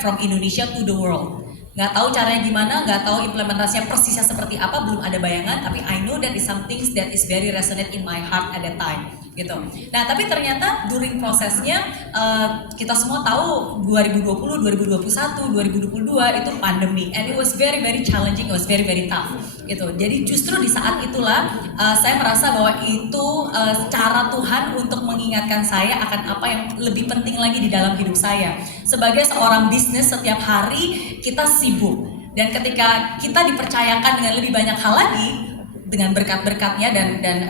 from Indonesia to the world. Nggak tahu caranya gimana, nggak tahu implementasinya persisnya seperti apa, belum ada bayangan, tapi I know that is something that is very resonate in my heart at that time, gitu. Nah, tapi ternyata during prosesnya kita semua tahu 2020, 2021, 2022 itu pandemi, and it was very very challenging, it was very very tough, gitu. Jadi justru di saat itulah saya merasa bahwa itu cara Tuhan untuk mengingatkan saya akan apa yang lebih penting lagi di dalam hidup saya. Sebagai seorang bisnis, setiap hari kita sibuk, dan ketika kita dipercayakan dengan lebih banyak hal lagi, dengan berkat-berkatnya dan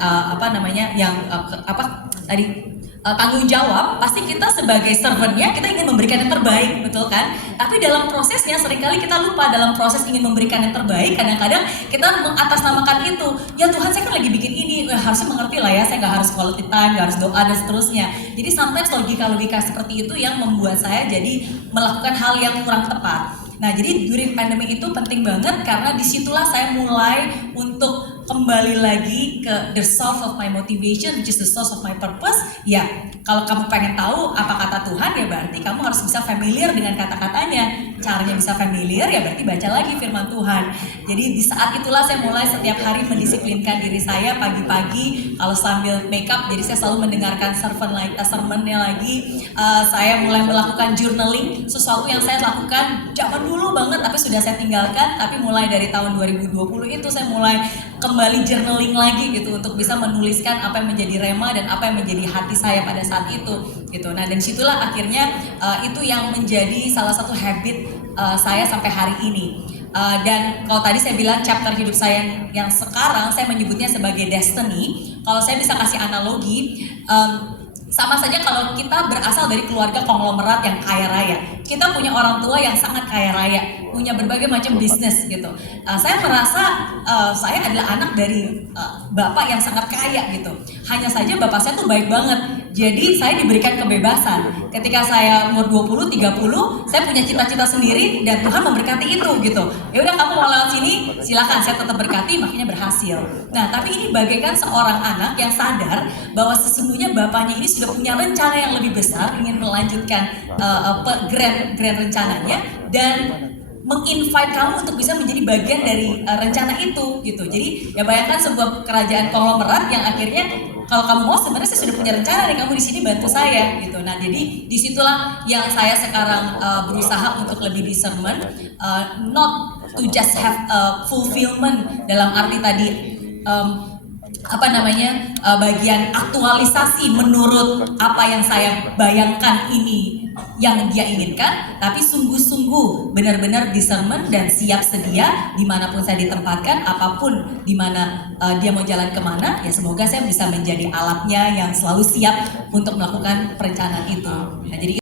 tanggung jawab, pasti kita sebagai servantnya kita ingin memberikan yang terbaik, betul kan? Tapi dalam prosesnya seringkali kita lupa, dalam proses ingin memberikan yang terbaik, kadang-kadang kita mengatasnamakan itu. Ya Tuhan, saya kan lagi bikin ini, harusnya mengerti lah ya, saya nggak harus quality time, nggak harus doa dan seterusnya. Jadi sometimes logika-logika seperti itu yang membuat saya jadi melakukan hal yang kurang tepat. Nah, jadi during pandemi itu penting banget karena disitulah saya mulai untuk kembali lagi ke the source of my motivation, which is the source of my purpose. Ya, kalau kamu pengen tahu apa kata Tuhan, ya berarti kamu harus bisa familiar dengan kata-katanya. Caranya bisa familiar, ya berarti baca lagi firman Tuhan. Jadi di saat itulah saya mulai setiap hari mendisiplinkan diri saya pagi-pagi kalau sambil make up. Jadi saya selalu mendengarkan sermonnya lagi. Saya mulai melakukan journaling, sesuatu yang saya lakukan zaman dulu banget tapi sudah saya tinggalkan. Tapi mulai dari tahun 2020 itu saya mulai kembali journaling lagi gitu untuk bisa menuliskan apa yang menjadi rema dan apa yang menjadi hati saya pada saat itu gitu. Nah, dan situlah akhirnya itu yang menjadi salah satu habit saya sampai hari ini. Dan kalau tadi saya bilang chapter hidup saya yang sekarang saya menyebutnya sebagai destiny. Kalau saya bisa kasih analogi, sama saja kalau kita berasal dari keluarga konglomerat yang kaya raya. Kita punya orang tua yang sangat kaya raya, punya berbagai macam bisnis gitu. Saya merasa saya adalah anak dari bapak yang sangat kaya gitu. Hanya saja bapak saya tuh baik banget. Jadi saya diberikan kebebasan. Ketika saya umur 20, 30, saya punya cita-cita sendiri dan Tuhan memberkati itu gitu. Ya udah, kamu mau lewat sini, silakan, saya tetap berkati, makanya berhasil. Nah, tapi ini bagaikan seorang anak yang sadar bahwa sesungguhnya bapaknya ini sudah punya rencana yang lebih besar, ingin melanjutkan grand rencananya dan menginvite kamu untuk bisa menjadi bagian dari rencana itu gitu. Jadi ya bayangkan sebuah kerajaan konglomerat yang akhirnya kalau kamu mau, sebenarnya saya sudah punya rencana nih, kamu di sini bantu saya gitu. Nah, jadi disitulah yang saya sekarang berusaha untuk lebih discernment, not to just have fulfillment dalam arti tadi bagian aktualisasi menurut apa yang saya bayangkan ini yang dia inginkan, tapi sungguh-sungguh benar-benar discernment dan siap sedia dimanapun saya ditempatkan, apapun dimana dia mau jalan kemana, ya semoga saya bisa menjadi alatnya yang selalu siap untuk melakukan perencanaan itu. Nah, jadi